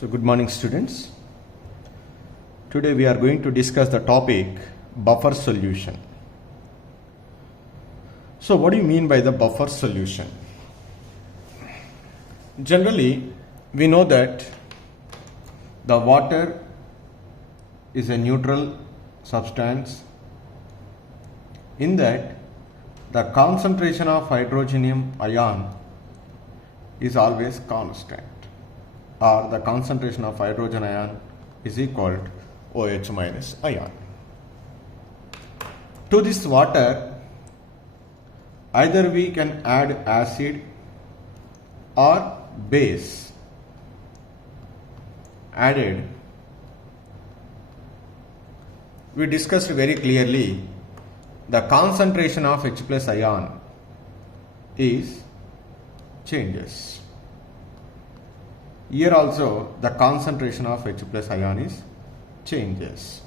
So good morning students. Today we are going to discuss the topic buffer solution. So what do you mean by the buffer solution? Generally we know that the water is a neutral substance in that the concentration of hydrogenium ion is always constant, or the concentration of hydrogen ion is equal to OH minus ion. To this water, either we can add acid or base added. We discussed very clearly the concentration of H plus ion is changes. Here also the concentration of H plus ion is changes.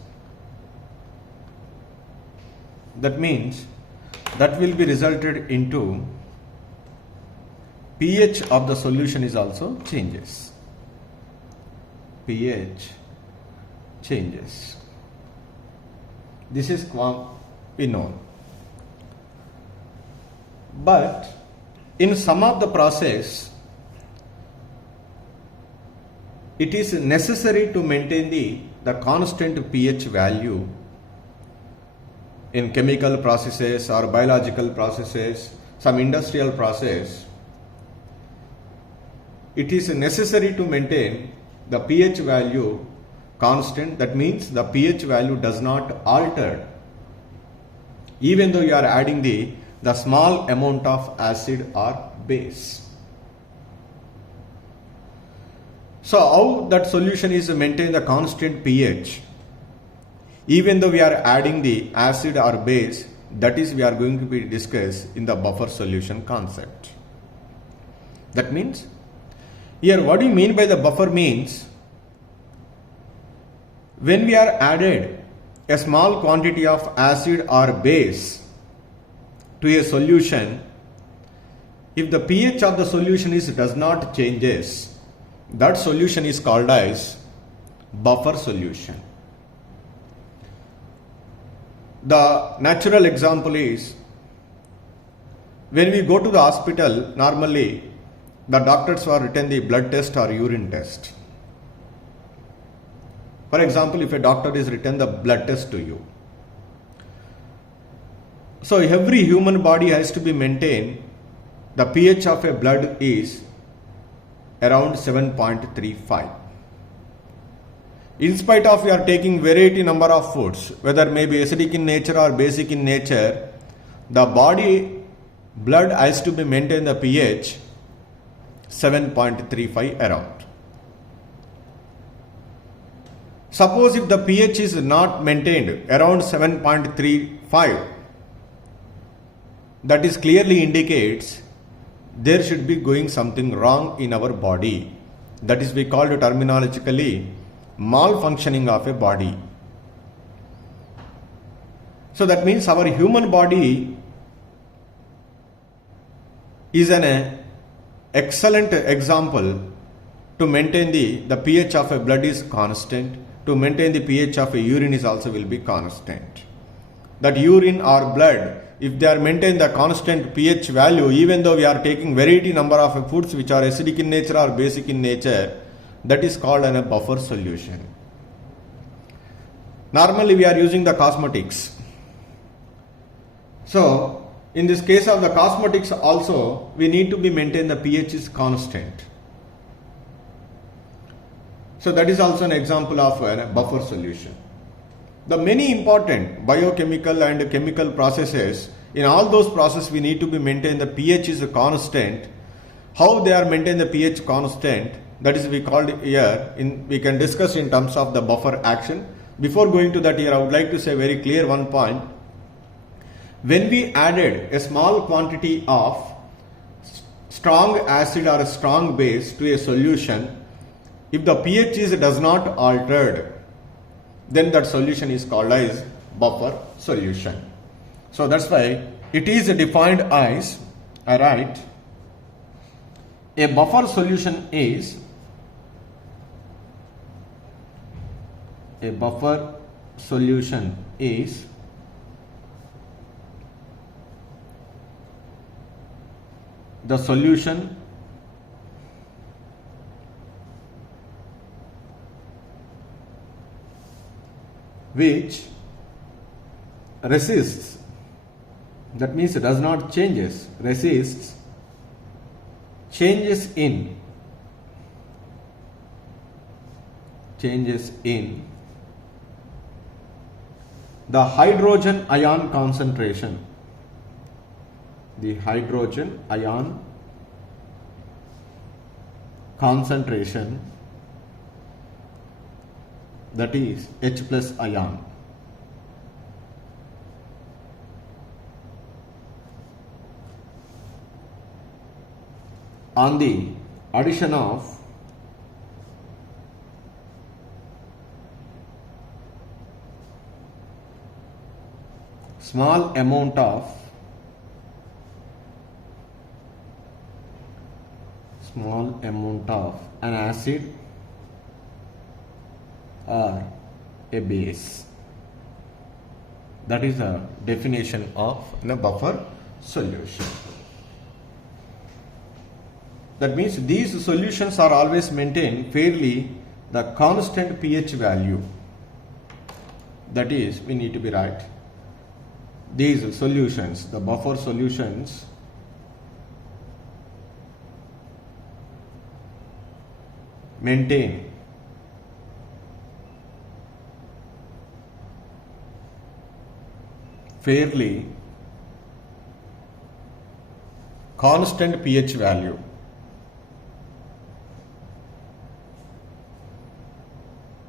That means that will be resulted into pH of the solution is also changes. pH changes. This is we know. But in some of the process, it is necessary to maintain the constant pH value in chemical processes or biological processes, some industrial process. It is necessary to maintain the pH value constant. That means the pH value does not alter even though you are adding the small amount of acid or base. So how that solution is to maintain the constant pH even though we are adding the acid or base, that is we are going to be discussed in the buffer solution concept. That means here what do you mean by the buffer means when we are added a small quantity of acid or base to a solution, if the pH of the solution does not changes, that solution is called as buffer solution. The natural example is when we go to the hospital, normally the doctors have written the blood test or urine test. For example, if a doctor is written the blood test to you, so every human body has to be maintained, the pH of a blood is around 7.35. In spite of we are taking variety number of foods, whether maybe acidic in nature or basic in nature, the body blood has to be maintained the pH 7.35 around. Suppose if the pH is not maintained around 7.35, that is clearly indicates there should be going something wrong in our body. That is we call it terminologically malfunctioning of a body. So that means our human body is an excellent example to maintain the pH of a blood is constant. To maintain the pH of a urine is also will be constant. That urine or blood, if they are maintain the constant pH value, even though we are taking variety number of foods which are acidic in nature or basic in nature, that is called a buffer solution. Normally we are using the cosmetics. So in this case of the cosmetics also, we need to be maintain the pH is constant. So that is also an example of a buffer solution. The many important biochemical and chemical processes, in all those processes we need to be maintain the pH is constant. How they are maintain the pH constant, that is we called here, we can discuss in terms of the buffer action. Before going to that here, I would like to say very clear one point. When we added a small quantity of strong acid or a strong base to a solution, if the pH does not altered, then that solution is called as buffer solution. So that's why it is defined as, I write, a buffer solution is a buffer solution is the solution which resists, that means it does not changes, resists changes in the hydrogen ion concentration, the hydrogen ion concentration, that is H plus ion. On the addition of small amount of an acid or a base. That is the definition of a buffer solution. That means these solutions are always maintain fairly the constant pH value. That is, we need to be right. These solutions, the buffer solutions, maintain fairly constant pH value.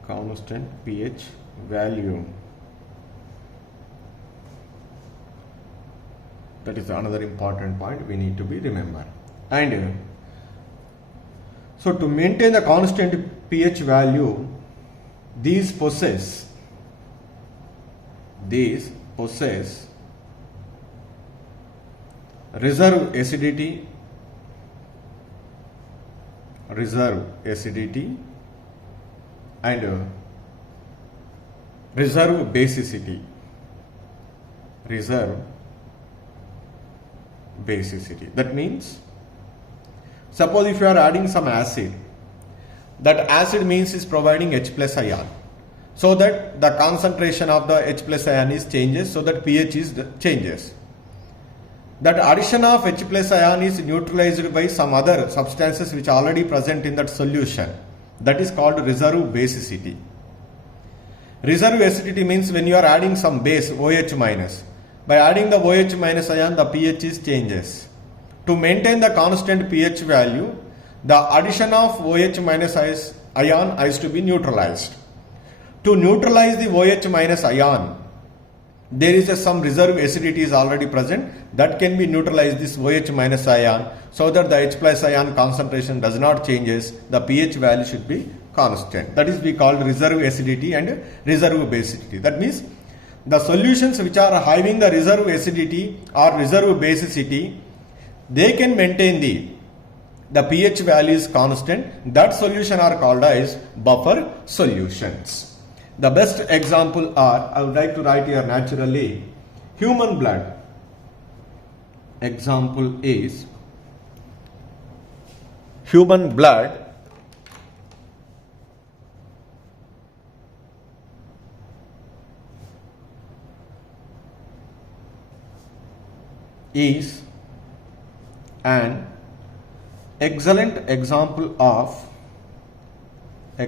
Constant pH value. That is another important point we need to be remembered. And so to maintain the constant pH value, these possess reserve acidity and reserve basicity. That means, suppose if you are adding some acid, that acid means is providing H plus ion, so that the concentration of the H plus ion is changes, so that pH is changes. That addition of H plus ion is neutralized by some other substances which are already present in that solution. That is called reserve basicity. Reserve acidity means when you are adding some base OH minus. By adding the OH minus ion, the pH is changes. To maintain the constant pH value, the addition of OH minus ion is to be neutralized. To neutralize the OH minus ion, there is some reserve acidity is already present that can be neutralized this OH minus ion, so that the H plus ion concentration does not changes, the pH value should be constant. That is we call reserve acidity and reserve basicity. That means the solutions which are having the reserve acidity or reserve basicity, they can maintain the pH value is constant. That solution are called as buffer solutions. The best example are, I would like to write here naturally, human blood. Example is human blood is an excellent example of a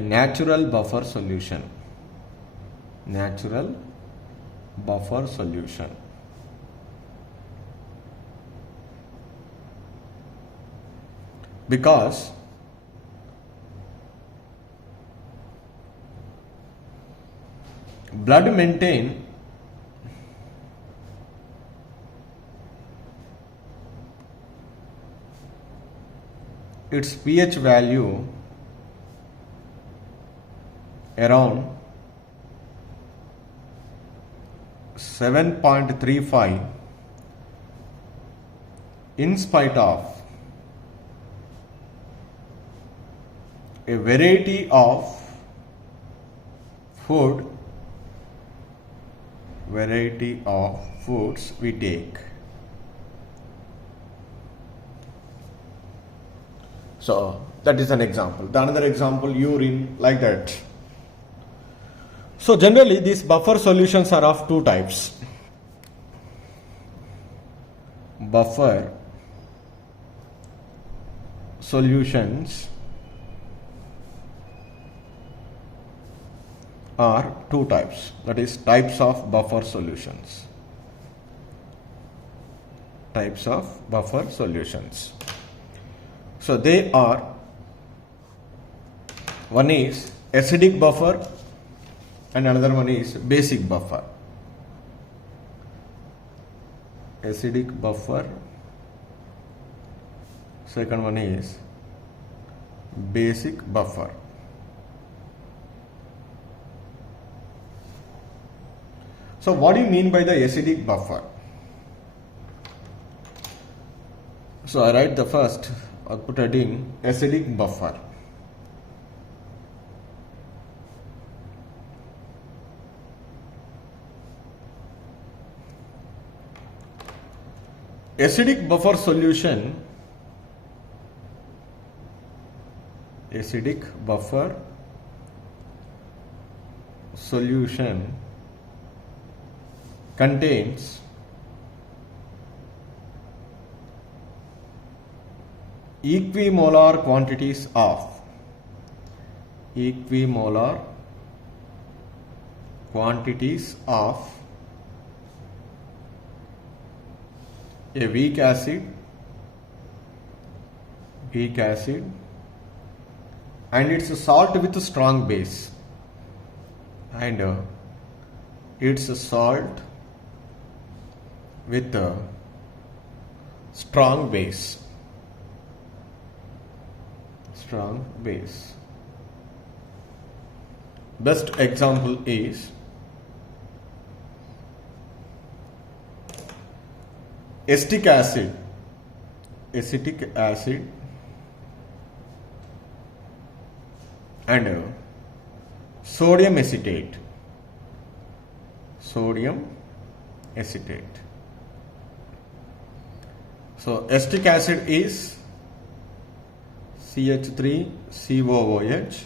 natural buffer solution. Because blood maintain its pH value around 7.35 in spite of a variety of food, variety of foods we take. So that is an example. The another example, urine, like that. So generally these buffer solutions are of two types. Buffer solutions are two types, that is types of buffer solutions. Types of buffer solutions. So they are, one is acidic buffer and another one is basic buffer. Acidic buffer, second one is basic buffer. So what do you mean by the acidic buffer? So I write the first, I'll put a heading, acidic buffer. Acidic buffer solution, acidic buffer solution contains equimolar quantities of a weak acid and it's a salt with a strong base, and it's a salt with a strong base. Best example is acetic acid and sodium acetate. So acetic acid is CH3COOH,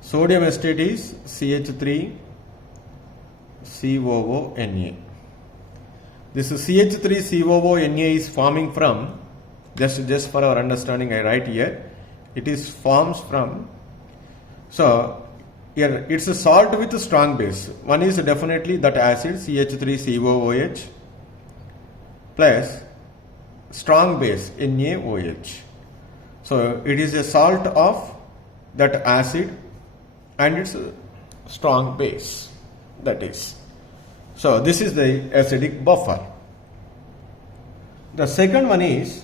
sodium acetate is CH3COONA. This CH3COONA is forming from, just for our understanding I write here, it is forms from, so here it's a salt with a strong base. One is definitely that acid CH3COOH plus strong base NaOH. So it is a salt of that acid and it's a strong base, that is. So this is the acidic buffer. The second one is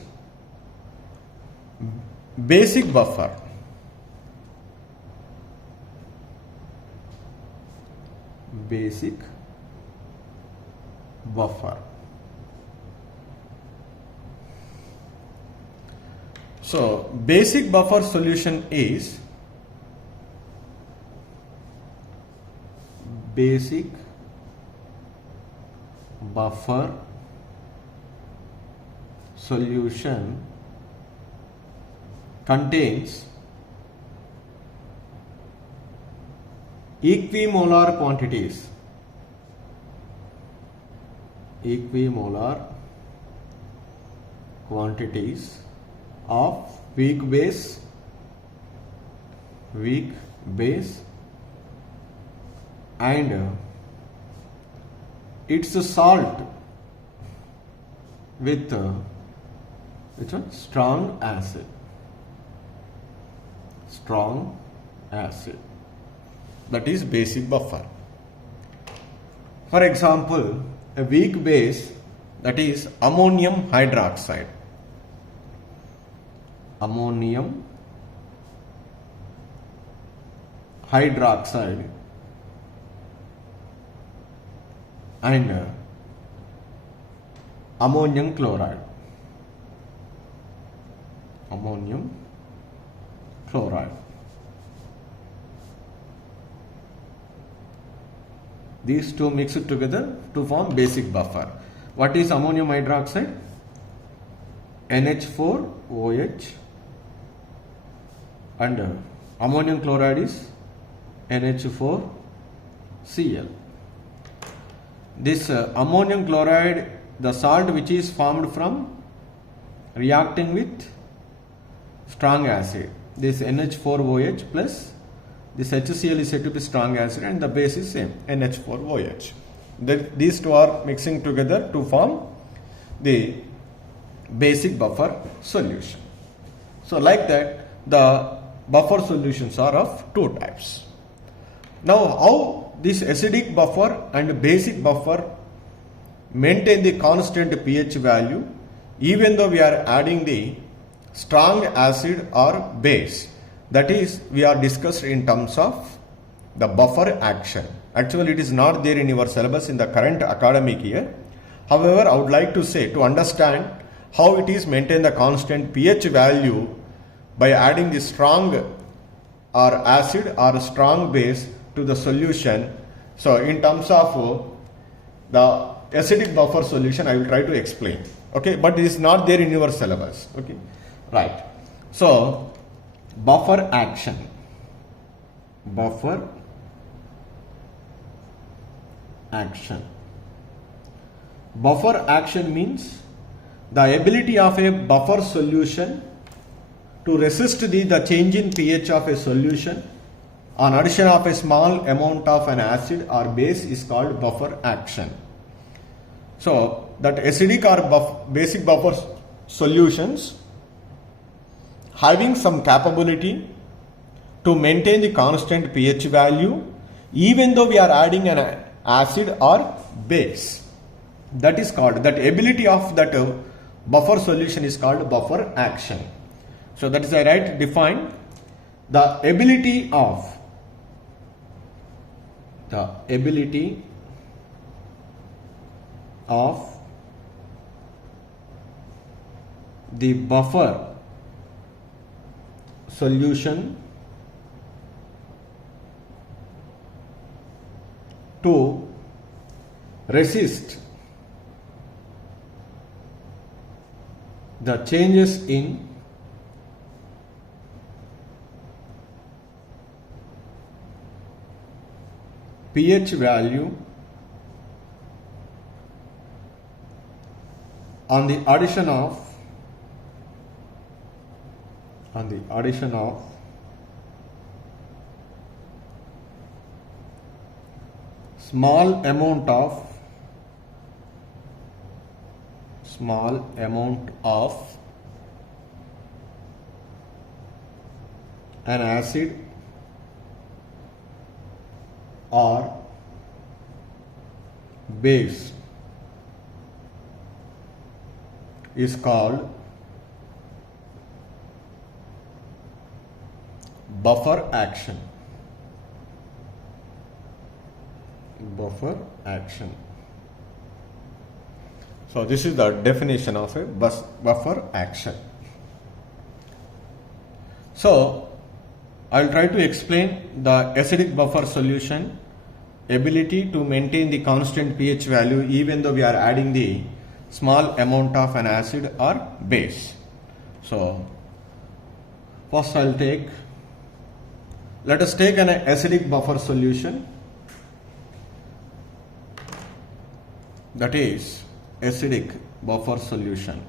basic buffer. So basic buffer solution is basic buffer solution contains equimolar quantities of weak base and it's a salt with strong acid. That is basic buffer. For example, a weak base, that is ammonium hydroxide. And ammonium chloride. These two mixed together to form basic buffer. What is ammonium hydroxide? NH4OH, and ammonium chloride is NH4Cl. This ammonium chloride, the salt which is formed from reacting with strong acid, this NH4OH plus this HCl is said to be strong acid and the base is same, NH4OH. These two are mixing together to form the basic buffer solution. So like that, the buffer solutions are of two types. Now how this acidic buffer and basic buffer maintain the constant pH value even though we are adding the strong acid or base? That is, we are discussed in terms of the buffer action. Actually, it is not there in your syllabus in the current academic year. However, I would like to say, to understand how it is maintain the constant pH value by adding the strong or acid or strong base to the solution. So in terms of the acidic buffer solution, I will try to explain. Okay, but it is not there in your syllabus. Okay, right. So buffer action. Buffer action. Buffer action means the ability of a buffer solution to resist the change in pH of a solution on addition of a small amount of an acid or base is called buffer action. So that acidic or basic buffer solutions having some capability to maintain the constant pH value even though we are adding an acid or base. That is called, that ability of that buffer solution is called buffer action. So that is I write define the ability of the buffer solution to resist the changes in pH value on the addition of small amount of an acid or base is called buffer action. Buffer action. So this is the definition of a buffer action. So I will try to explain the acidic buffer solution ability to maintain the constant pH value even though we are adding the small amount of an acid or base. So first let us take an acidic buffer solution, that is acidic buffer solution.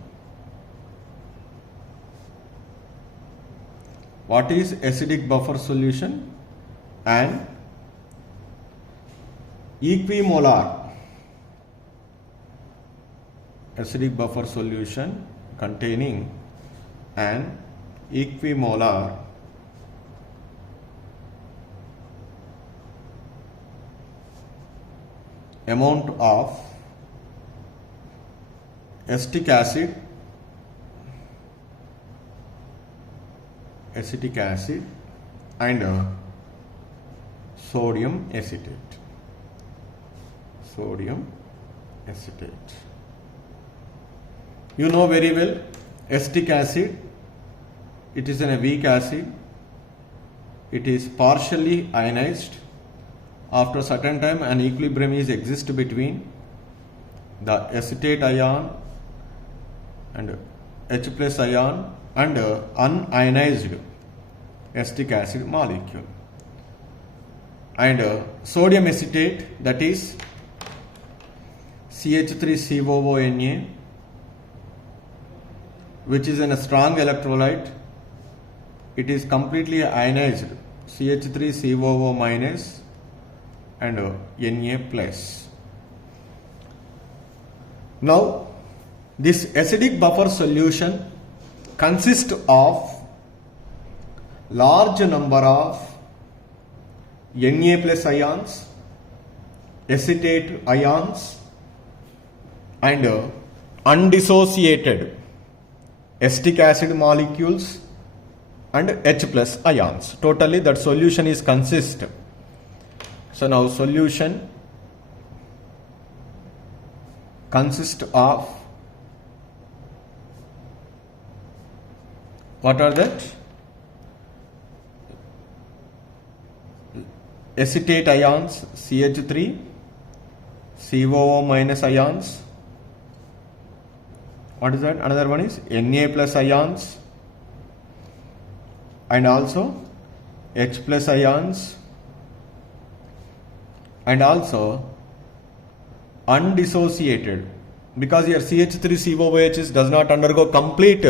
What is acidic buffer solution? An equimolar acidic buffer solution containing an equimolar amount of acetic acid and sodium acetate. You know very well acetic acid, it is a weak acid it is partially ionized. After a certain time, an equilibrium is exist between the acetate ion and H plus ion and unionized acetic acid molecule. And sodium acetate, that is CH3COONa, which is in a strong electrolyte. It is completely ionized, CH3COO minus and Na plus. Now, this acidic buffer solution consists of large number of Na plus ions, acetate ions, and undissociated acetic acid molecules and H plus ions. Totally that solution is consist. So now solution consists of what are that? Acetate ions CH3, COO minus ions. What is that? Another one is Na plus ions and also H plus ions and also undissociated, because here CH3COOH does not undergo complete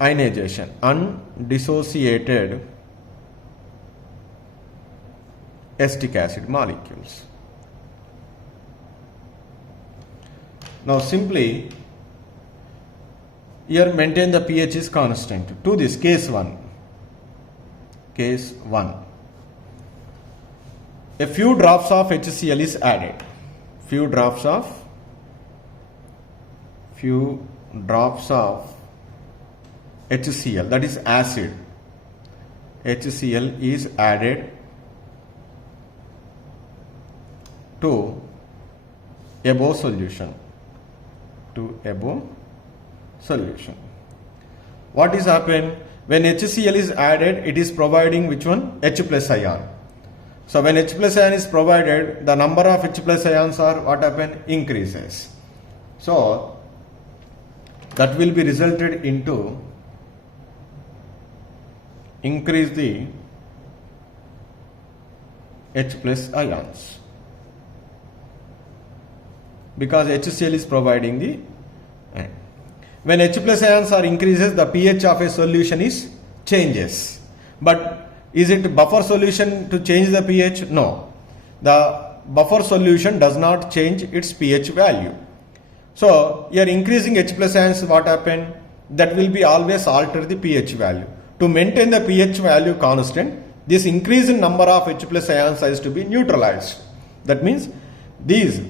ionization. Undissociated acetic acid molecules. Now simply here maintain the pH is constant. To this case 1. Case 1. A few drops of HCl is added. Few drops of HCl, that is acid. HCl is added to above solution. What is happen? When HCl is added, it is providing which one? H plus ion. So when H plus ion is provided, the number of H plus ions are what happen? Increases. So that will be resulted into increase the H plus ions, because HCl is providing the. When H plus ions are increases, the pH of a solution is changes. But is it buffer solution to change the pH? No. The buffer solution does not change its pH value. So you are increasing H plus ions, what happen? That will be always alter the pH value. To maintain the pH value constant, this increase in number of H plus ions has to be neutralized. That means these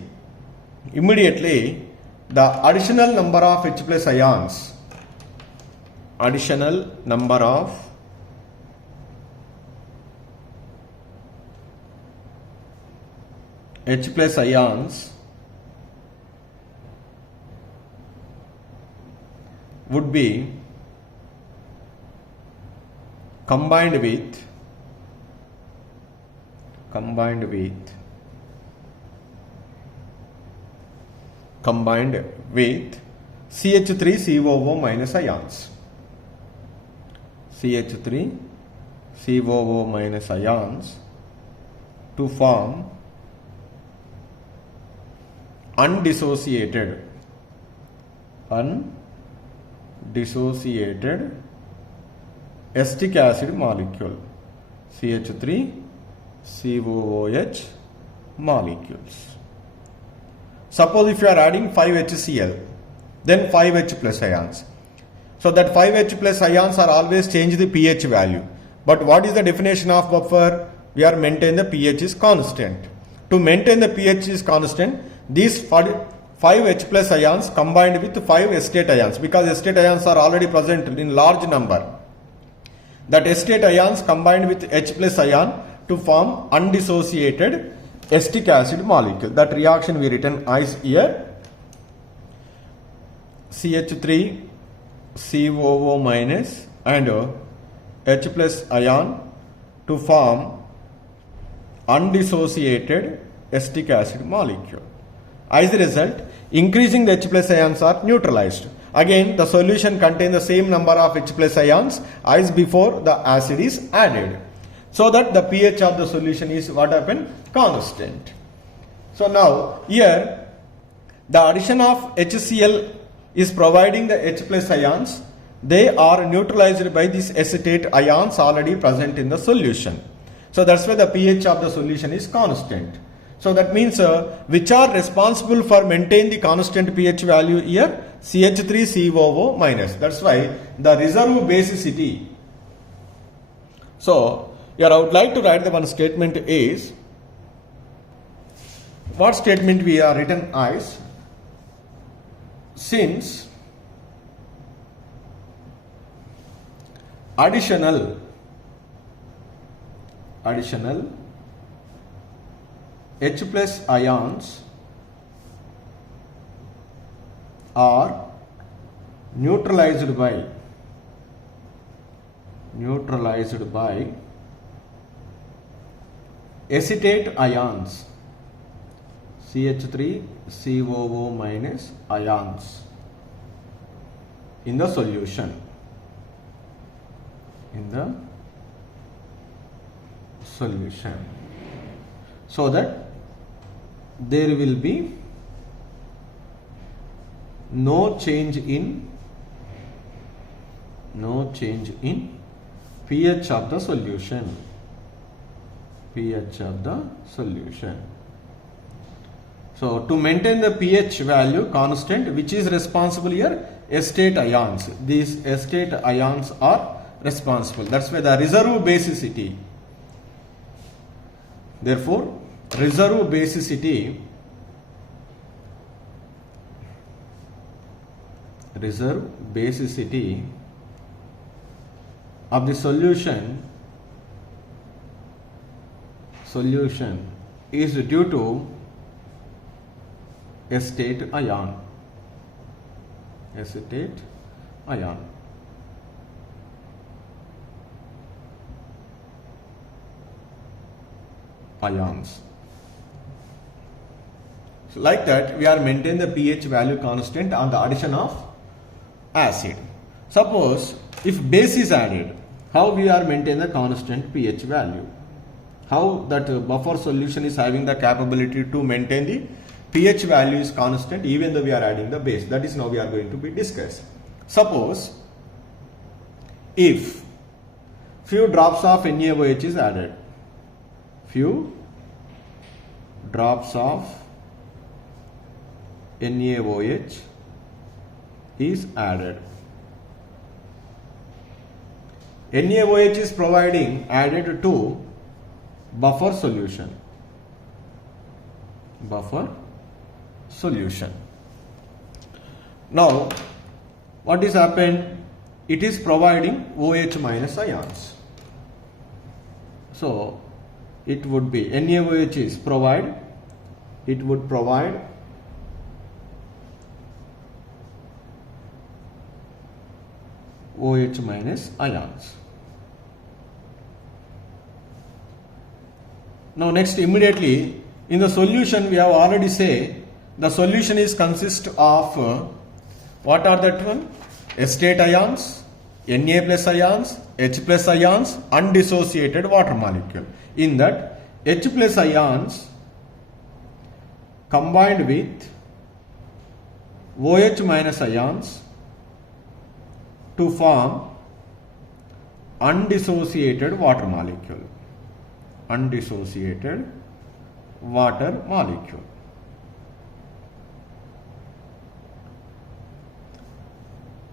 immediately the additional number of H plus ions, additional number of H plus ions would be combined with CH3COO minus ions. CH3COO minus ions to form undissociated acetic acid molecule, CH3COOH molecules. Suppose if you are adding 5 HCl, then 5 H plus ions. So that 5 H plus ions are always change the pH value. But what is the definition of buffer? We are maintain the pH is constant. To maintain the pH is constant, these 5 H plus ions combined with 5 acetate ions, because acetate ions are already present in large number. That acetate ions combined with H plus ion to form undissociated acetic acid molecule. That reaction we written as here, CH3COO minus and H plus ion to form undissociated acetic acid molecule. As a result, increasing the H plus ions are neutralized. Again, the solution contains the same number of H plus ions as before the acid is added. So that the pH of the solution is what happened? Constant. So now here the addition of HCl is providing the H plus ions. They are neutralized by these acetate ions already present in the solution. So that's why the pH of the solution is constant. So that means which are responsible for maintain the constant pH value here? CH3COO minus. That's why the reserve basicity. So here I would like to write the one statement is, what statement we are written as, since additional H plus ions are neutralized by acetate ions, CH3COO minus ions in the solution. So that there will be no change in pH of the solution. So to maintain the pH value constant, which is responsible here? Acetate ions. These acetate ions are responsible. That's why the reserve basicity. Therefore, reserve basicity of the solution is due to acetate ion. Ions. So like that, we are maintain the pH value constant on the addition of acid. Suppose if base is added, how we are maintain the constant pH value? How that buffer solution is having the capability to maintain the pH value is constant even though we are adding the base? That is now we are going to be discussed. Suppose if few drops of NaOH is added, few drops of NaOH is added. NaOH is added to buffer solution. Now, what is happened? It is providing OH minus ions. So, it would be NaOH is provide OH minus ions. Now next, immediately in the solution we have already say the solution is consist of what are that one? Acetate ions, Na plus ions, H plus ions, undissociated water molecule. In that, H plus ions combined with OH minus ions to form undissociated water molecule.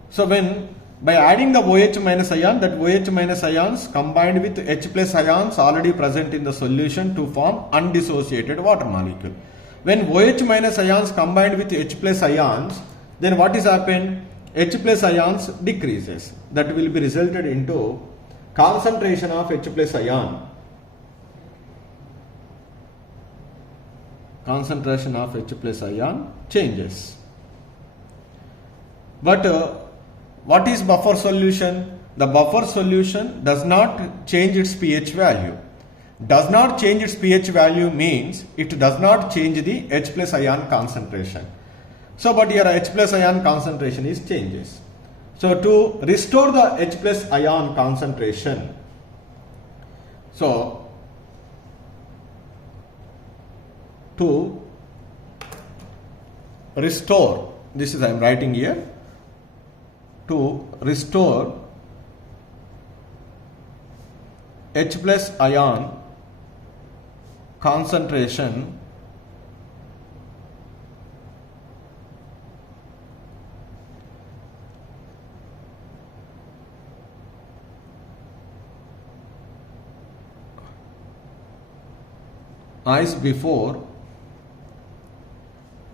So when by adding the OH minus ion, that OH minus ions combined with H plus ions already present in the solution to form undissociated water molecule. When OH minus ions combined with H plus ions, then what is happened? H plus ions decreases. That will be resulted into concentration of H plus ion. Concentration of H plus ion changes. But what is buffer solution? the buffer solution does not change its pH value. Does not change its pH value means it does not change the H plus ion concentration. So, but here H plus ion concentration is changes. So, to restore the H plus ion concentration, so to restore, this is I am writing here, to restore H plus ion concentration as before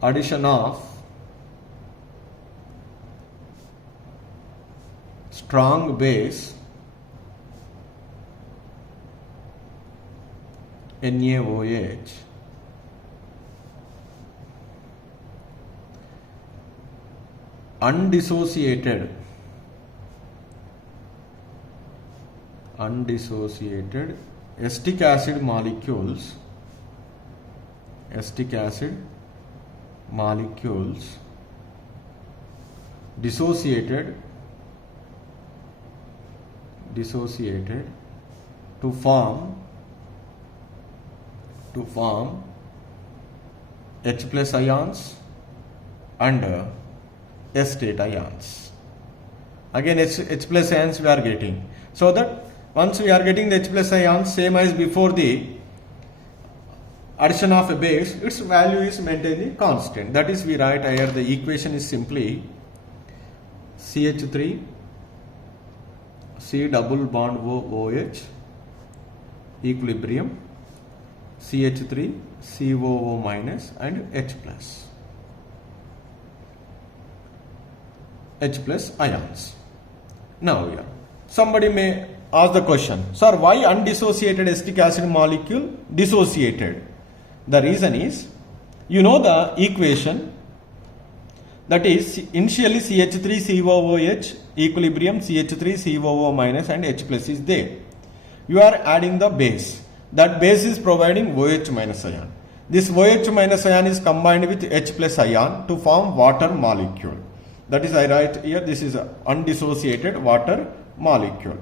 addition of strong base NaOH undissociated acetic acid molecules dissociated to form H plus ions and S-state ions. Again H plus ions we are getting. So that once we are getting the H plus ions same as before the addition of a base, its value is maintained constant. That is, we write here the equation is simply CH3 C double bond OH equilibrium CH3 COO minus and H plus ions. Now here somebody may ask the question, sir, why undissociated acetic acid molecule dissociated? The reason is, you know the equation, that is initially CH3COOH equilibrium CH3COO minus and H plus is there. You are adding the base. That base is providing OH minus ion. This OH minus ion is combined with H plus ion to form water molecule. That is, I write here, this is an undissociated water molecule.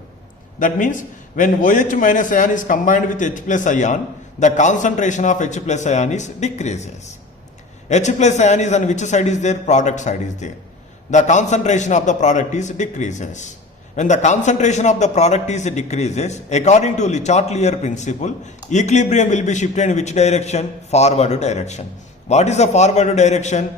That means when OH minus ion is combined with H plus ion, the concentration of H plus ion is decreases. H plus ion is on which side is there? Product side is there. The concentration of the product is decreases. When the concentration of the product is decreases, according to Le Chatelier principle, equilibrium will be shifted in which direction? Forward direction. What is the forward direction?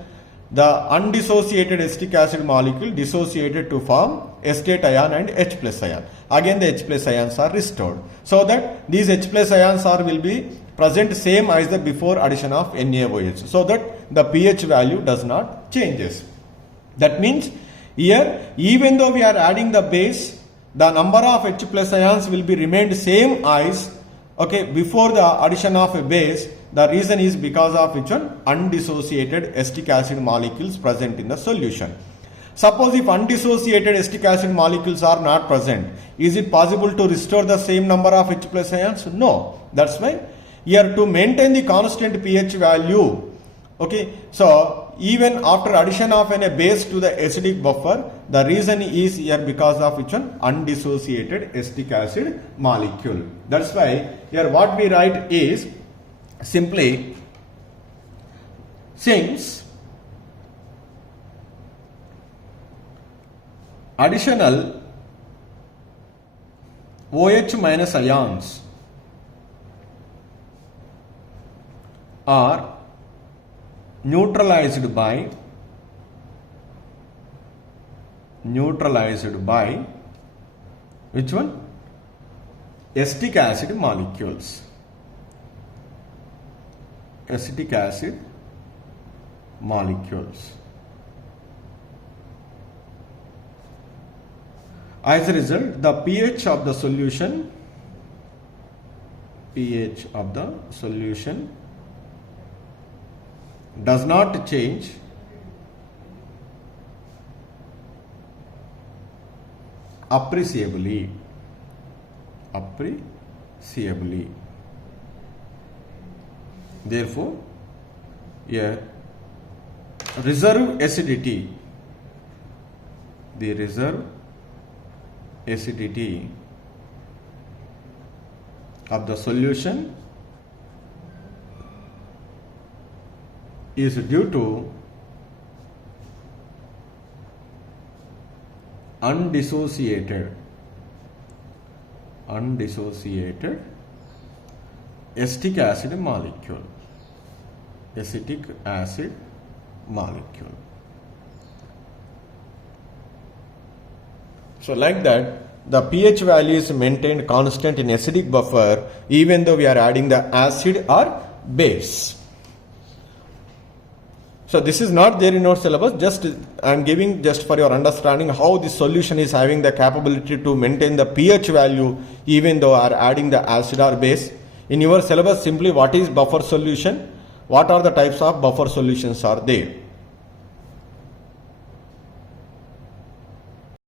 The undissociated acetic acid molecule dissociated to form S-state ion and H plus ion. Again the H plus ions are restored. So that these H plus ions will be present same as the before addition of NaOH. So that the pH value does not changes. That means here even though we are adding the base, the number of H plus ions will be remained same as before the addition of a base. The reason is because of which one? Undissociated acetic acid molecules present in the solution. Suppose if undissociated acetic acid molecules are not present, is it possible to restore the same number of H plus ions? No. That's why here to maintain the constant pH value, so even after addition of a base to the acidic buffer, the reason is here because of which one? Undissociated acetic acid molecule. That's why here what we write is simply, since additional OH minus ions are neutralized by which one? Acetic acid molecules. Acetic acid molecules. As a result, the pH of the solution does not change appreciably. Therefore, a reserve acidity, the reserve acidity of the solution is due to undissociated acetic acid molecule. So like that, the pH value is maintained constant in acidic buffer even though we are adding the acid or base. So this is not there in our syllabus, just I am giving just for your understanding how this solution is having the capability to maintain the pH value even though are adding the acid or base. In your syllabus, simply what is buffer solution, what are the types of buffer solutions are there.